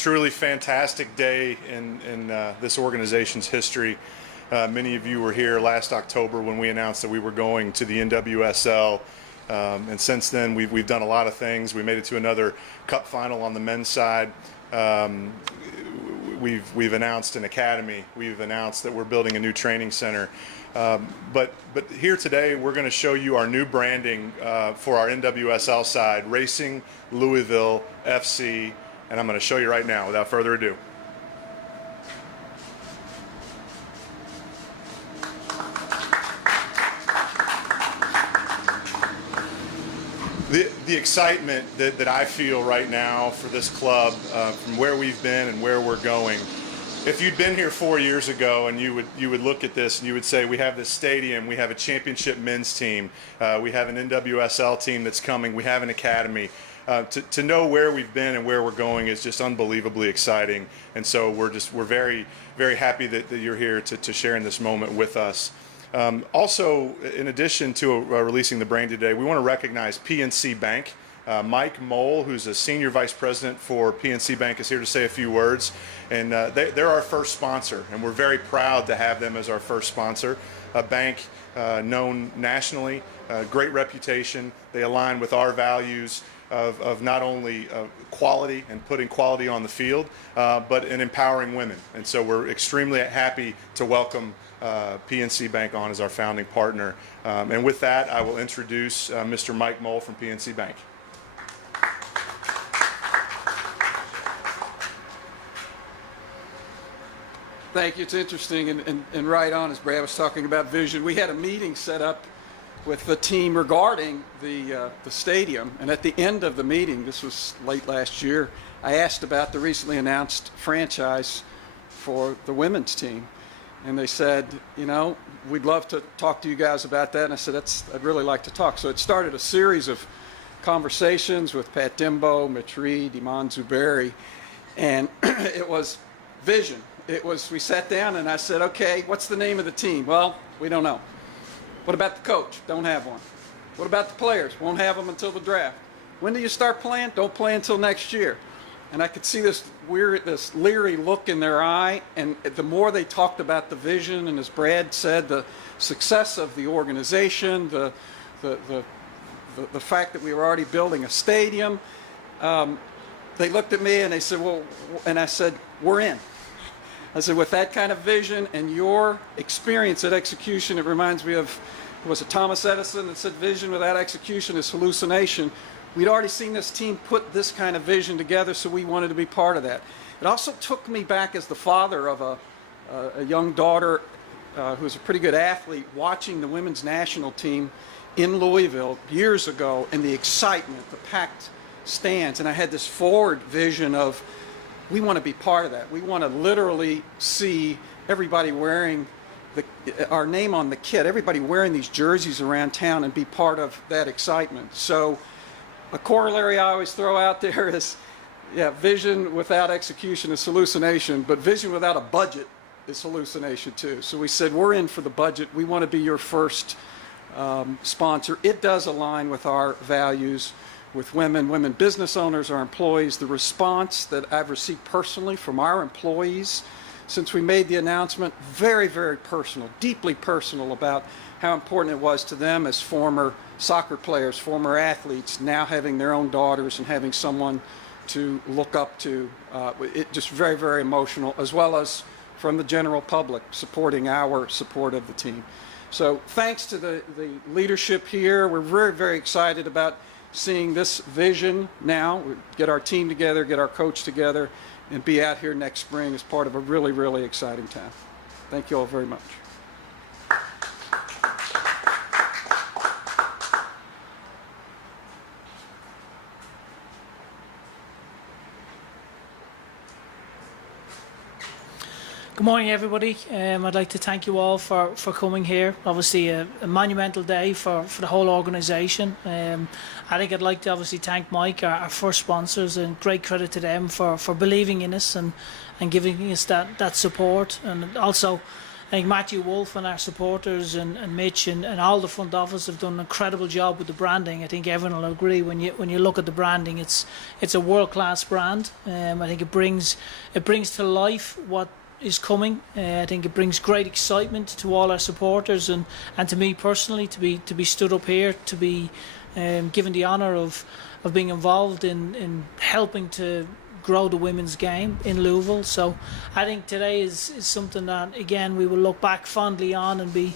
truly fantastic day in this organization's history. Many of you were here last October when we announced that we were going to the NWSL. And since then, we've done a lot of things. We made it to another cup final on the men's side. We've announced an academy. We've announced that we're building a new training center. But here today, we're going to show you our new branding for our NWSL side, Racing Louisville FC. And I'm going to show you right now without further ado. The excitement that I feel right now for this club, from where we've been and where we're going. If you'd been here 4 years ago and you would look at this and you would say, we have this stadium, we have a championship men's team, we have an NWSL team that's coming, we have an academy. To know where we've been and where we're going is just unbelievably exciting. And so we're very, very happy that you're here to share in this moment with us. Also, in addition to releasing the brand today, we want to recognize PNC Bank. Mike Mole, who's a Senior Vice President for PNC Bank, is here to say a few words. And they're our first sponsor, and we're very proud to have them as our first sponsor. A bank known nationally, great reputation. They align with our values of not only quality and putting quality on the field, but in empowering women. And so we're extremely happy to welcome PNC Bank on as our founding partner. And with that, I will introduce Mr. Mike Mole from PNC Bank. Thank you. It's interesting and right on, as Brad was talking about vision. We had a meeting set up with the team regarding the stadium, and at the end of the meeting, this was late last year, I asked about the recently announced franchise for the women's team, and they said, you know, we'd love to talk to you guys about that. And I said, I'd really like to talk. So it started a series of conversations with Pat Dimbo, Mitch Reed, Iman Zuberi, and it was vision. We sat down and I said, okay, what's the name of the team? Well, we don't know. What about the coach? Don't have one. What about the players? Won't have them until the draft. When do you start playing? Don't play until next year. And I could see this leery look in their eye, and the more they talked about the vision, and as Brad said, the success of the organization, the fact that we were already building a stadium, they looked at me and they said, well, and I said, we're in. I said, with that kind of vision and your experience at execution, it reminds me of, was it Thomas Edison that said vision without execution is hallucination? We'd already seen this team put this kind of vision together, so we wanted to be part of that. It also took me back as the father of a young daughter who was a pretty good athlete, watching the women's national team in Louisville years ago, and the excitement, the packed stands. And I had this forward vision of, we want to be part of that. We want to literally see everybody wearing our name on the kit, everybody wearing these jerseys around town, and be part of that excitement. So a corollary I always throw out there is, yeah, vision without execution is hallucination, but vision without a budget is hallucination too. So we said, we're in for the budget. We want to be your first sponsor. It does align with our values, with women business owners, our employees. The response that I've received personally from our employees since we made the announcement, very, very personal, deeply personal about how important it was to them as former soccer players, former athletes, now having their own daughters and having someone to look up to. It just very, very emotional, as well as from the general public supporting our support of the team. So thanks to the leadership here. We're very, very excited about seeing this vision now. We get our team together, get our coach together, and be out here next spring as part of a really, really exciting time. Thank you all very much. Good morning, everybody. I'd like to thank you all for coming here. Obviously, a monumental day for the whole organisation. I think I'd like to obviously thank Mike, our first sponsors, and great credit to them for believing in us and giving us that support. And also think Matthew Wolf and our supporters and Mitch and all the front office have done an incredible job with the branding. I think everyone will agree when you look at the branding, it's a world-class brand. I think it brings to life what is coming. I think it brings great excitement to all our supporters and to me personally to be stood up here, to be given the honour of being involved in helping to grow the women's game in Louisville. So I think today is something that again we will look back fondly on and be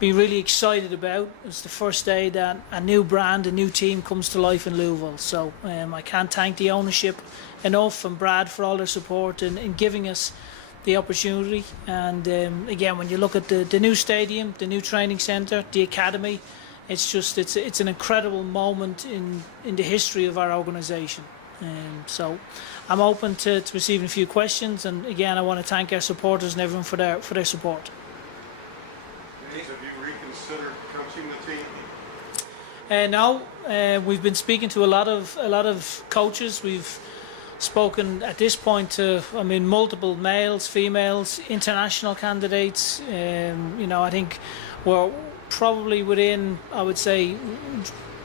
really excited about. It's the first day that a new brand, a new team comes to life in Louisville. So I can't thank the ownership enough and Brad for all their support in giving us the opportunity. And again, when you look at the new stadium, the new training centre, the academy, it's an incredible moment in the history of our organisation. So I'm open to receiving a few questions, and again I want to thank our supporters and everyone for their support. Have you reconsidered coaching the team? No, we've been speaking to a lot of coaches. We've spoken at this point to multiple males, females, international candidates. I think we're probably within, I would say,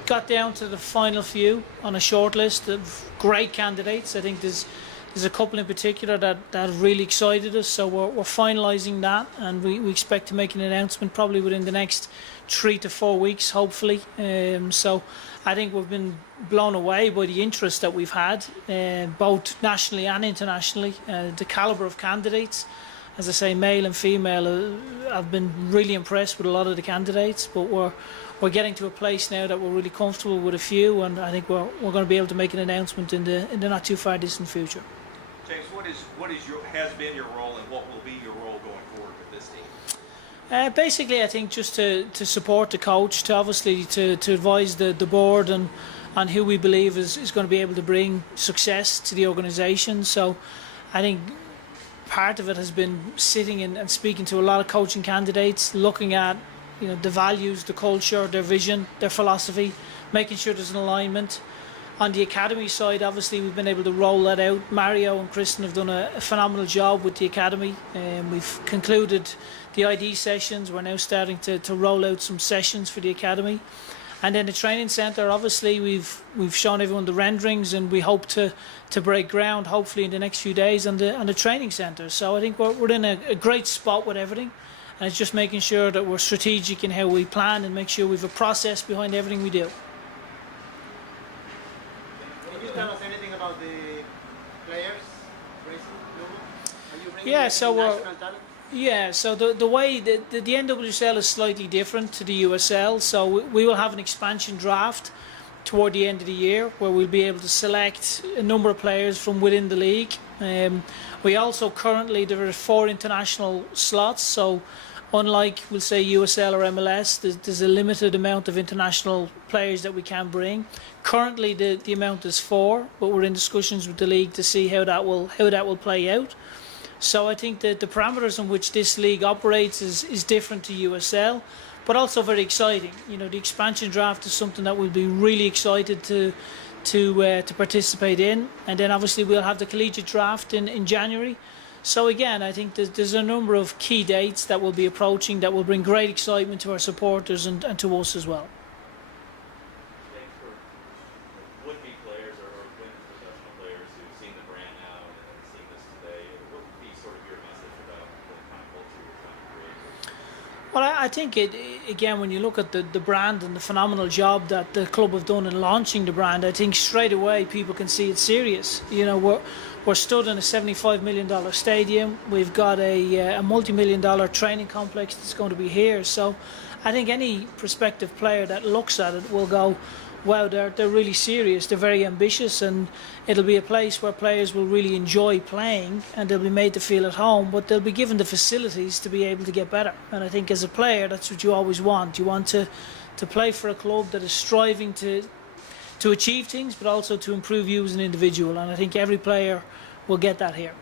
got down to the final few on a short list of great candidates. I think there's a couple in particular that have really excited us, so we're finalising that, and we expect to make an announcement probably within the next 3 to 4 weeks, hopefully. So I think we've been blown away by the interest that we've had, both nationally and internationally, the calibre of candidates. As I say, male and female, I've been really impressed with a lot of the candidates, but we're getting to a place now that we're really comfortable with a few, and I think we're going to be able to make an announcement in the not too far distant future. James, what has been your role and what will be your role going forward with this team? Basically, I think just to support the coach, to obviously to advise the board on who we believe is going to be able to bring success to the organisation. So I think part of it has been sitting and speaking to a lot of coaching candidates, looking at the values, the culture, their vision, their philosophy, making sure there's an alignment. On the academy side, obviously we've been able to roll that out. Mario and Kristen have done a phenomenal job with the academy. We've concluded the ID sessions. We're now starting to roll out some sessions for the academy. And then the training centre, obviously we've shown everyone the renderings, and we hope to break ground hopefully in the next few days on the training centre. So I think we're in a great spot with everything, and it's just making sure that we're strategic in how we plan and make sure we have a process behind everything we do. Can you tell us anything about the players racing? Are you bringing Yeah, so national talent? Yeah, so the way the NWSL is slightly different to the USL, so we will have an expansion draft toward the end of the year where we'll be able to select a number of players from within the league. We also currently, there are 4 international slots, so unlike we'll say USL or MLS, there's a limited amount of international players that we can bring. Currently the amount is 4, but we're in discussions with the league to see how that will play out. So I think that the parameters in which this league operates is different to USL, but also very exciting. The expansion draft is something that we'll be really excited to participate in, and then obviously we'll have the collegiate draft in January. So again, I think there's a number of key dates that will be approaching that will bring great excitement to our supporters and to us as well. James, for would-be players or women's professional players who've seen the brand now and seen this today, what would be sort of your message about what kind of culture you're trying to create? Well, I think again, when you look at the brand and the phenomenal job that the club have done in launching the brand, I think straight away people can see it's serious. We're stood in a $75 million stadium. We've got a multi-million-dollar training complex that's going to be here. So I think any prospective player that looks at it will go, wow, they're really serious, they're very ambitious, and it'll be a place where players will really enjoy playing and they'll be made to feel at home, but they'll be given the facilities to be able to get better. And I think as a player, that's what you always want. You want to play for a club that is striving to achieve things, but also to improve you as an individual. And I think every player will get that here.